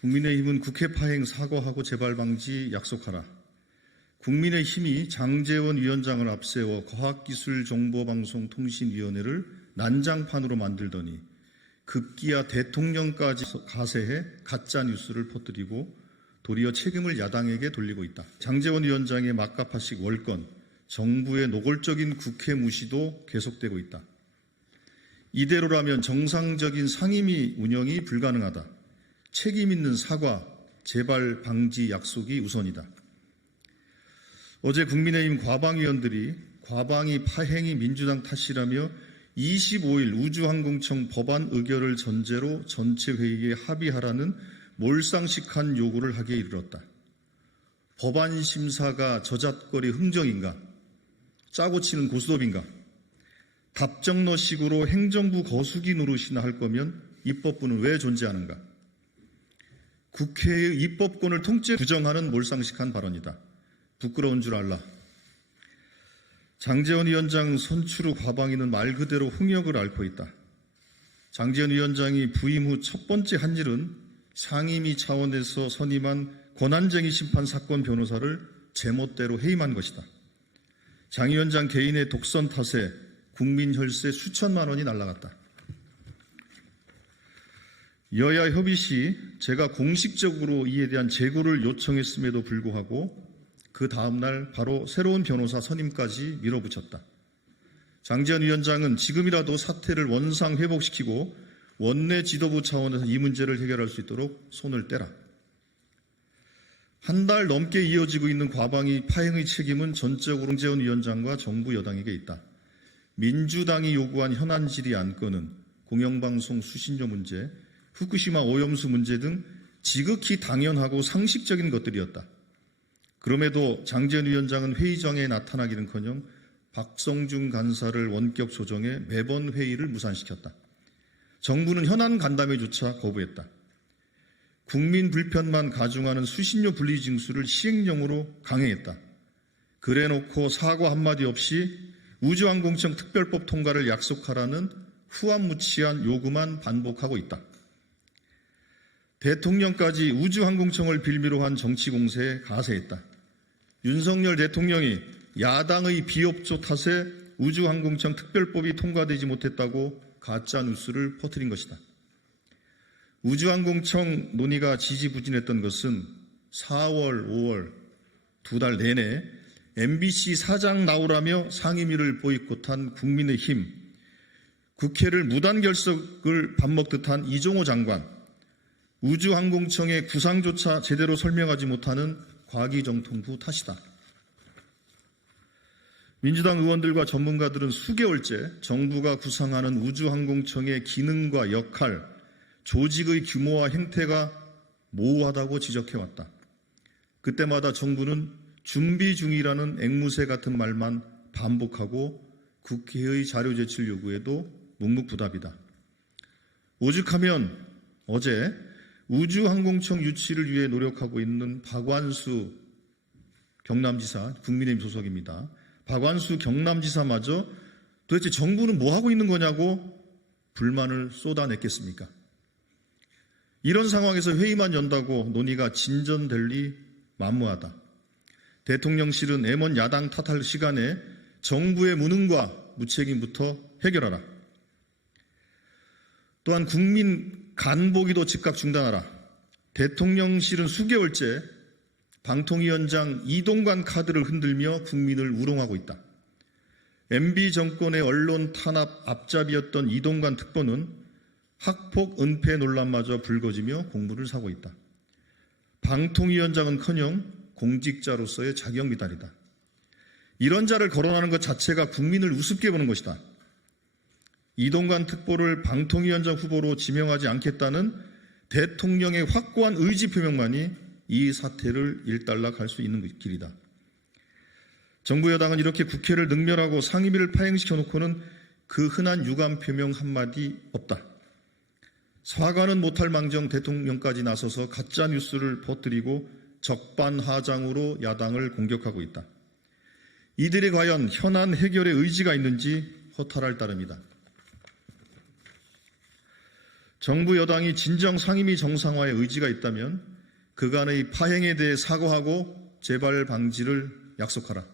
국민의힘은 국회 파행 사과하고 재발 방지 약속하라. 국민의힘이 장제원 위원장을 앞세워 과학기술정보방송통신위원회를 난장판으로 만들더니 급기야 대통령까지 가세해 가짜뉴스를 퍼뜨리고 도리어 책임을 야당에게 돌리고 있다. 장제원 위원장의 막가파식 월권, 정부의 노골적인 국회 무시도 계속되고 있다. 이대로라면 정상적인 상임위 운영이 불가능하다. 책임 있는 사과, 재발 방지 약속이 우선이다. 어제 국민의힘 과방위원들이 과방위 파행이 민주당 탓이라며 25일 우주항공청 법안 의결을 전제로 전체 회의에 합의하라는 몰상식한 요구를 하기에 이르렀다. 법안 심사가 저잣거리 흥정인가? 짜고 치는 고스톱인가? 답정너식으로 행정부 거수기 노릇이나 할 거면 입법부는 왜 존재하는가? 국회의 입법권을 통째 부정하는 몰상식한 발언이다. 부끄러운 줄 알라. 장제원 위원장 선출 후 과방위는 말 그대로 홍역을 앓고 있다. 장제원 위원장이 부임 후 첫 번째 한 일은 상임위 차원에서 선임한 권한쟁의 심판 사건 변호사를 제멋대로 해임한 것이다. 장 위원장 개인의 독선 탓에 국민 혈세 수천만 원이 날아갔다. 여야 협의 시 제가 공식적으로 이에 대한 재고를 요청했음에도 불구하고 그 다음날 바로 새로운 변호사 선임까지 밀어붙였다. 장제원 위원장은 지금이라도 사태를 원상 회복시키고 원내 지도부 차원에서 이 문제를 해결할 수 있도록 손을 떼라. 한 달 넘게 이어지고 있는 과방위 파행의 책임은 전적으로 장제원 위원장과 정부 여당에게 있다. 민주당이 요구한 현안 질의 안건은 공영방송 수신료 문제, 후쿠시마 오염수 문제 등 지극히 당연하고 상식적인 것들이었다. 그럼에도 장제원 위원장은 회의장에 나타나기는커녕 박성중 간사를 원격 조정해 매번 회의를 무산시켰다. 정부는 현안 간담회조차 거부했다. 국민 불편만 가중하는 수신료 분리 징수를 시행령으로 강행했다. 그래놓고 사과 한마디 없이 우주항공청 특별법 통과를 약속하라는 후안무치한 요구만 반복하고 있다. 대통령까지 우주항공청을 빌미로 한 정치 공세에 가세했다. 윤석열 대통령이 야당의 비협조 탓에 우주항공청 특별법이 통과되지 못했다고 가짜뉴스를 퍼뜨린 것이다. 우주항공청 논의가 지지부진했던 것은 4월, 5월 두 달 내내 MBC 사장 나오라며 상임위를 보이콧한 국민의힘, 국회를 무단결석을 밥 먹듯 한 이종호 장관, 우주항공청의 구상조차 제대로 설명하지 못하는 과기정통부 탓이다. 민주당 의원들과 전문가들은 수개월째 정부가 구상하는 우주항공청의 기능과 역할, 조직의 규모와 행태가 모호하다고 지적해왔다. 그때마다 정부는 준비 중이라는 앵무새 같은 말만 반복하고 국회의 자료 제출 요구에도 묵묵부답이다. 오죽하면 어제 우주항공청 유치를 위해 노력하고 있는 박완수 경남지사, 국민의힘 소속입니다. 박완수 경남지사마저 도대체 정부는 뭐 하고 있는 거냐고 불만을 쏟아냈겠습니까? 이런 상황에서 회의만 연다고 논의가 진전될 리 만무하다. 대통령실은 M1 야당 탓할 시간에 정부의 무능과 무책임부터 해결하라. 또한 국민 간보기도 즉각 중단하라. 대통령실은 수개월째 방통위원장 이동관 카드를 흔들며 국민을 우롱하고 있다. MB 정권의 언론 탄압 앞잡이였던 이동관 특보는 학폭 은폐 논란마저 불거지며 공분을 사고 있다. 방통위원장은커녕 공직자로서의 자격 미달이다. 이런 자를 거론하는 것 자체가 국민을 우습게 보는 것이다. 이동관 특보를 방통위원장 후보로 지명하지 않겠다는 대통령의 확고한 의지 표명만이 이 사태를 일단락할 수 있는 길이다. 정부 여당은 이렇게 국회를 능멸하고 상임위를 파행시켜놓고는 그 흔한 유감 표명 한마디 없다. 사과는 못할 망정 대통령까지 나서서 가짜뉴스를 퍼뜨리고 적반하장으로 야당을 공격하고 있다. 이들이 과연 현안 해결의 의지가 있는지 허탈할 따름이다. 정부 여당이 진정 상임위 정상화의 의지가 있다면 그간의 파행에 대해 사과하고 재발 방지를 약속하라.